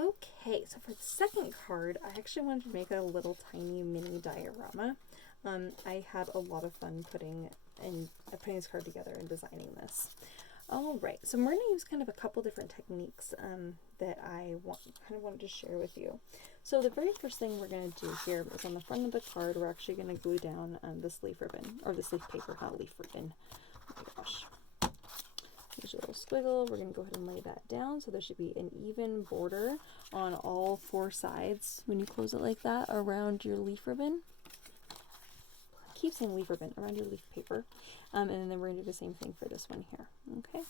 Okay, so for the second card, I actually wanted to make a little tiny mini diorama. I had a lot of fun putting this card together and designing this. Alright, so we're going to use kind of a couple different techniques that I wanted to share with you. So the very first thing we're going to do here is on the front of the card, we're actually going to glue down this leaf ribbon, or this leaf paper, not leaf ribbon. Oh my gosh. Here's your little squiggle. We're going to go ahead and lay that down, so there should be an even border on all four sides when you close it like that around your leaf ribbon. I keep saying leaf ribbon, around your leaf paper. And then we're going to do the same thing for this one here. Okay,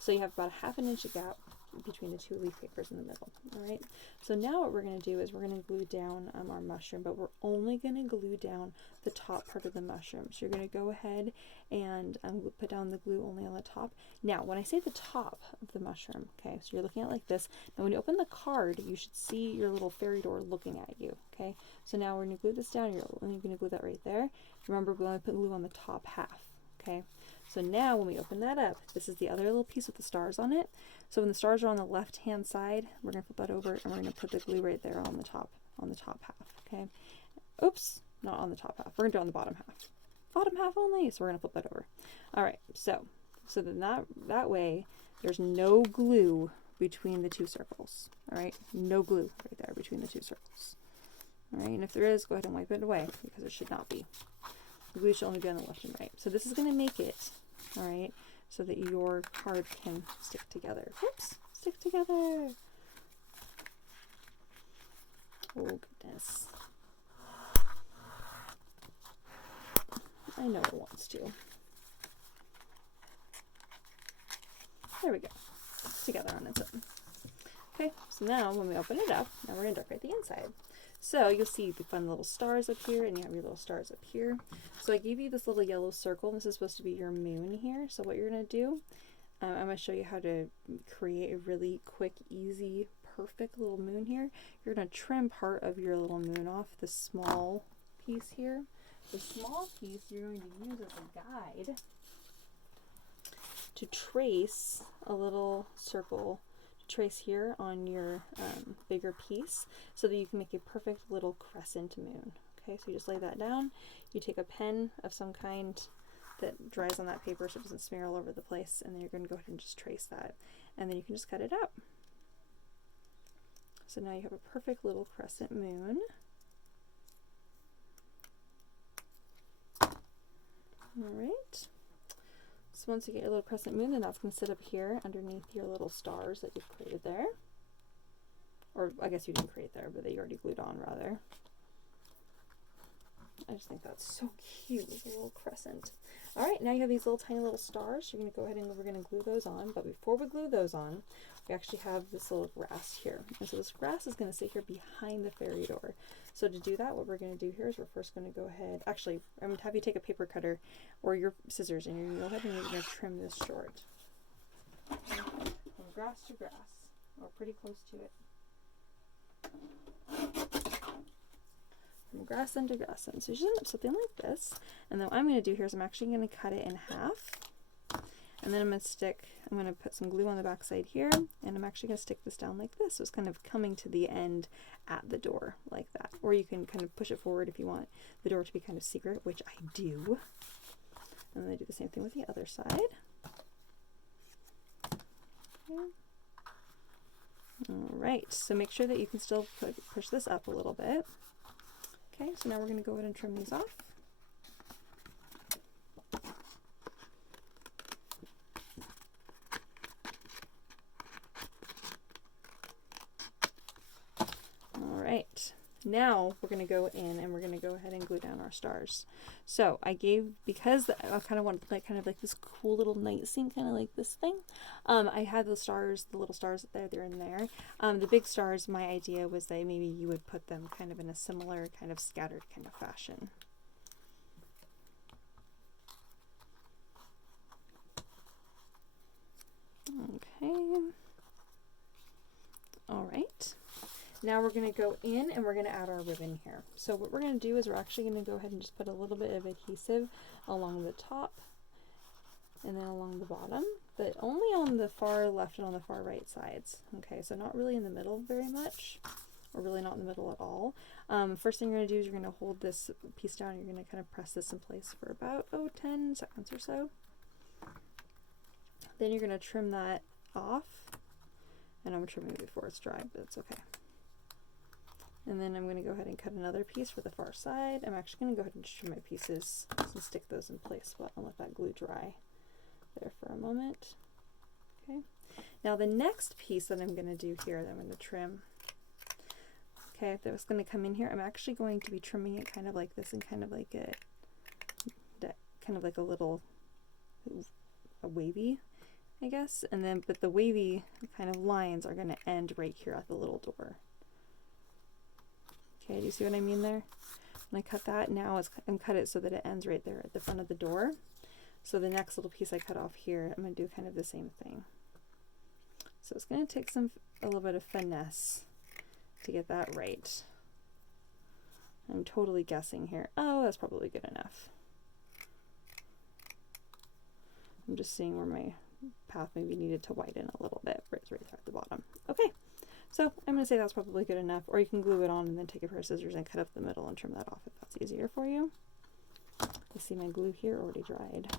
so you have about a 1/2 inch gap between the two leaf papers in the middle. Alright, so now what we're going to do is we're going to glue down our mushroom, but we're only going to glue down the top part of the mushroom. So you're going to go ahead and put down the glue only on the top. Now, when I say the top of the mushroom, okay, so you're looking at it like this. Now, when you open the card, you should see your little fairy door looking at you, okay? So now we're going to glue this down. You're only going to glue that right there. Remember, we only put glue on the top half, okay? So now when we open that up, this is the other little piece with the stars on it. So when the stars are on the left-hand side, we're going to flip that over and we're going to put the glue right there on the top half, okay? Oops, not on the top half. We're going to do it on the bottom half. Bottom half only, so we're going to flip that over. All right, so then that way, there's no glue between the two circles, all right? No glue right there between the two circles. All right, and if there is, go ahead and wipe it away because it should not be. The glue should only be on the left and right. So this is going to make it, all right, so that your card can stick together. Oops, stick together. Oh, goodness. I know it wants to. There we go. It's together on its own. Okay, so now when we open it up, now we're going to decorate the inside. So you'll see the fun little stars up here, and you have your little stars up here. So I gave you this little yellow circle. This is supposed to be your moon here. So what you're going to do, I'm going to show you how to create a really quick, easy, perfect little moon here. You're going to trim part of your little moon off, the small piece here. The small piece you're going to use as a guide to trace a little circle, trace here on your bigger piece so that you can make a perfect little crescent moon. Okay, so you just lay that down. You take a pen of some kind that dries on that paper so it doesn't smear all over the place, and then you're going to go ahead and just trace that, and then you can just cut it out. So now you have a perfect little crescent moon. Alright, so once you get your little crescent moon, then that's going to sit up here underneath your little stars that you've created there. Or I guess you didn't create there, but that you already glued on rather. I just think that's so cute with a little crescent. Alright, now you have these little tiny little stars. You're going to go ahead and we're going to glue those on. But before we glue those on, we actually have this little grass here. And so this grass is going to sit here behind the fairy door. So to do that, what we're going to do here is we're first going to go ahead, actually, I'm going to have you take a paper cutter or your scissors and you're going to go ahead and you're going to trim this short. From grass to grass, or pretty close to it. From grass end to grass end. So you should end up something like this. And then what I'm going to do here is I'm actually going to cut it in half. And then I'm going to put some glue on the back side here, and I'm actually going to stick this down like this. So it's kind of coming to the end at the door like that. Or you can kind of push it forward if you want the door to be kind of secret, which I do. And then I do the same thing with the other side. Okay. Alright, so make sure that you can still push this up a little bit. Okay, so now we're going to go ahead and trim these off. Alright, now we're going to go in and we're going to go ahead and glue down our stars. So I because I kind of want like this cool little night scene, kind of like this thing, I had the little stars they're in there. The big stars, my idea was that maybe you would put them kind of in a similar kind of scattered kind of fashion. Okay. Alright. Now we're going to go in and we're going to add our ribbon here. So what we're going to do is we're actually going to go ahead and just put a little bit of adhesive along the top and then along the bottom. but only on the far left and on the far right sides. Okay, so not really in the middle very much, or really not in the middle at all. First thing you're going to do is you're going to hold this piece down. You're going to kind of press this in place for about, 10 seconds or so. Then you're going to trim that off. And I'm trimming it before it's dry, but it's okay. And then I'm going to go ahead and cut another piece for the far side. I'm actually going to go ahead and trim my pieces and stick those in place and let that glue dry there for a moment. Okay. Now the next piece that I'm going to do here that I'm going to trim, okay, if that was going to come in here, I'm actually going to be trimming it kind of like this and kind of like a little wavy, I guess. And then, but the wavy kind of lines are going to end right here at the little door. Okay, do you see what I mean there? When I cut that, now I'm cut it so that it ends right there at the front of the door. So the next little piece I cut off here, I'm going to do kind of the same thing. So it's going to take a little bit of finesse to get that right. I'm totally guessing here. Oh, that's probably good enough. I'm just seeing where my path maybe needed to widen a little bit. It's right there at the bottom. Okay, so I'm going to say that's probably good enough. Or you can glue it on and then take a pair of scissors and cut up the middle and trim that off if that's easier for you. You see my glue here already dried.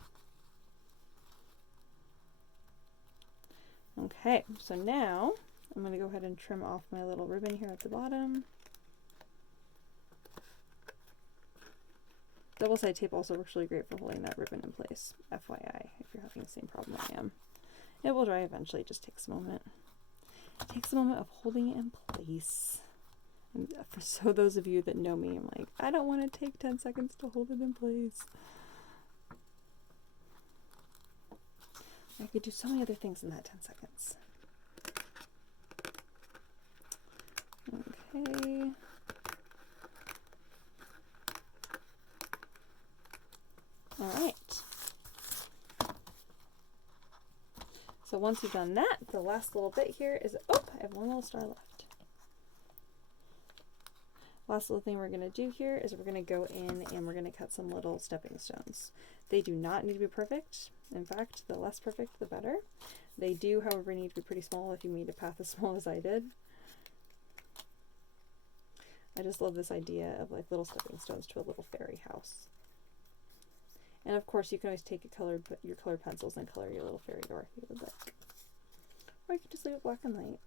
Okay, so now I'm going to go ahead and trim off my little ribbon here at the bottom. Double-sided tape also works really great for holding that ribbon in place, FYI, if you're having the same problem I am. It will dry eventually, it just takes a moment. It takes a moment of holding it in place. And for those of you that know me, I'm like, I don't want to take 10 seconds to hold it in place. I could do so many other things in that 10 seconds. Okay. All right. So once you've done that, the last little bit here is, oh, I have one little star left. Last little thing we're going to do here is we're going to go in and we're going to cut some little stepping stones. They do not need to be perfect. In fact, the less perfect, the better. They do, however, need to be pretty small if you made a path as small as I did. I just love this idea of like little stepping stones to a little fairy house. And of course, you can always take your colored pencils and color your little fairy door if you would like. Or you can just leave it black and white.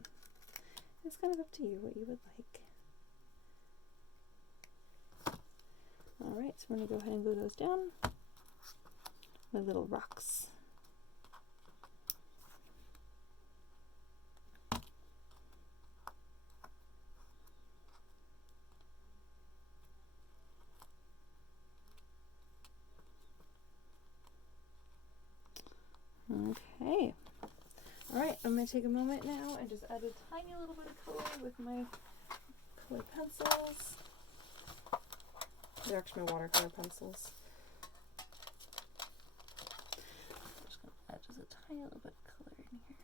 It's kind of up to you what you would like. Alright, so I'm going to go ahead and glue those down. My little rocks. Okay. Alright, I'm going to take a moment now and just add a tiny little bit of color with my colored pencils. They're actually my watercolor pencils. I'm just going to add just a tiny little bit of color in here.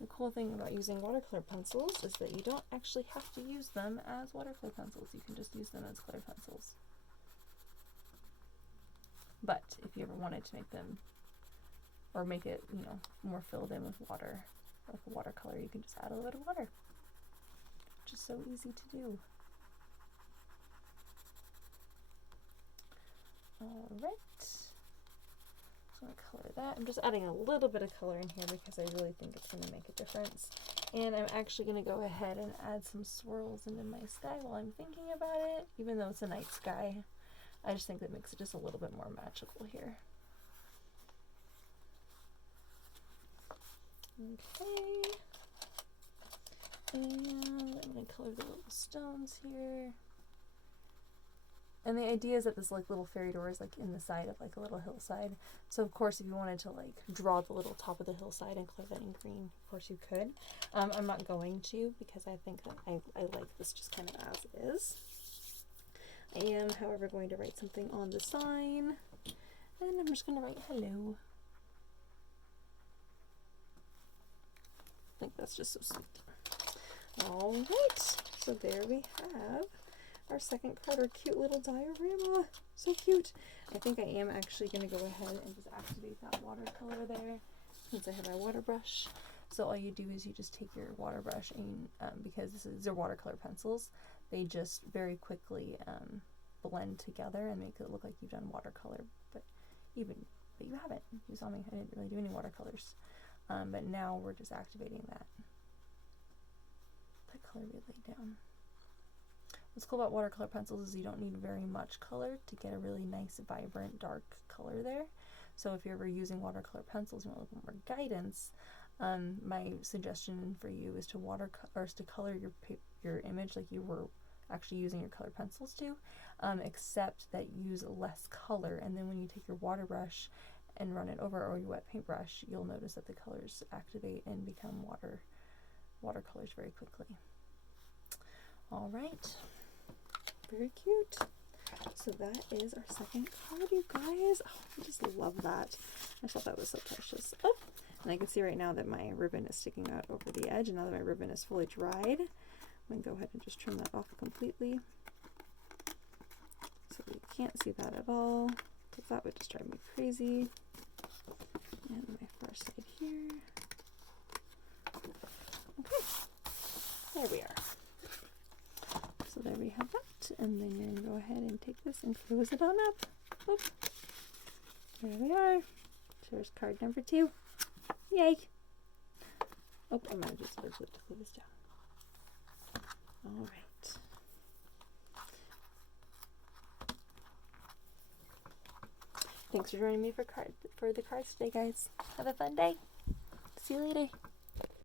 The cool thing about using watercolor pencils is that you don't actually have to use them as watercolor pencils. You can just use them as colored pencils. But if you ever wanted to make them, or make it, you know, more filled in with water, like a watercolor, you can just add a little bit of water. Which is so easy to do. Alright. So I'm going to color that. I'm just adding a little bit of color in here because I really think it's going to make a difference. And I'm actually going to go ahead and add some swirls into my sky while I'm thinking about it, even though it's a night sky. I just think that makes it just a little bit more magical here. Okay. And I'm going to color the little stones here. And the idea is that this like little fairy door is like in the side of like a little hillside. So of course if you wanted to like draw the little top of the hillside and color that in green, of course you could. I'm not going to because I think that I like this just kind of as it is. I am, however, going to write something on the sign, and I'm just going to write hello. I think that's just so sweet. Alright, so there we have our second card, our cute little diorama. So cute. I think I am actually going to go ahead and just activate that watercolor there since I have my water brush. So all you do is you just take your water brush and because these are watercolor pencils, they just very quickly blend together and make it look like you've done watercolor, but you haven't. You saw me, I didn't really do any watercolors. But now we're just activating that color we laid down. What's cool about watercolor pencils is you don't need very much color to get a really nice, vibrant, dark color there. So if you're ever using watercolor pencils and you want a little more guidance, my suggestion for you is to color your image like you were actually using your colored pencils to, except that use less color, and then when you take your water brush and run it over, or your wet paintbrush, you'll notice that the colors activate and become watercolors very quickly. All right, very cute. So that is our second card, you guys. Oh, I just love that. I thought that was so precious. Oh, and I can see right now that my ribbon is sticking out over the edge, and now that my ribbon is fully dried, I'm going to go ahead and just trim that off completely. So you can't see that at all, because that would just drive me crazy. And my far side here. Okay, there we are. So there we have that, and then you're going to go ahead and take this and close it on up. Oop. There we are. There's card number 2. Yay! Oh, I'm going to just flip it to close this down. All right. Thanks for joining me for the cards today, guys. Have a fun day. See you later.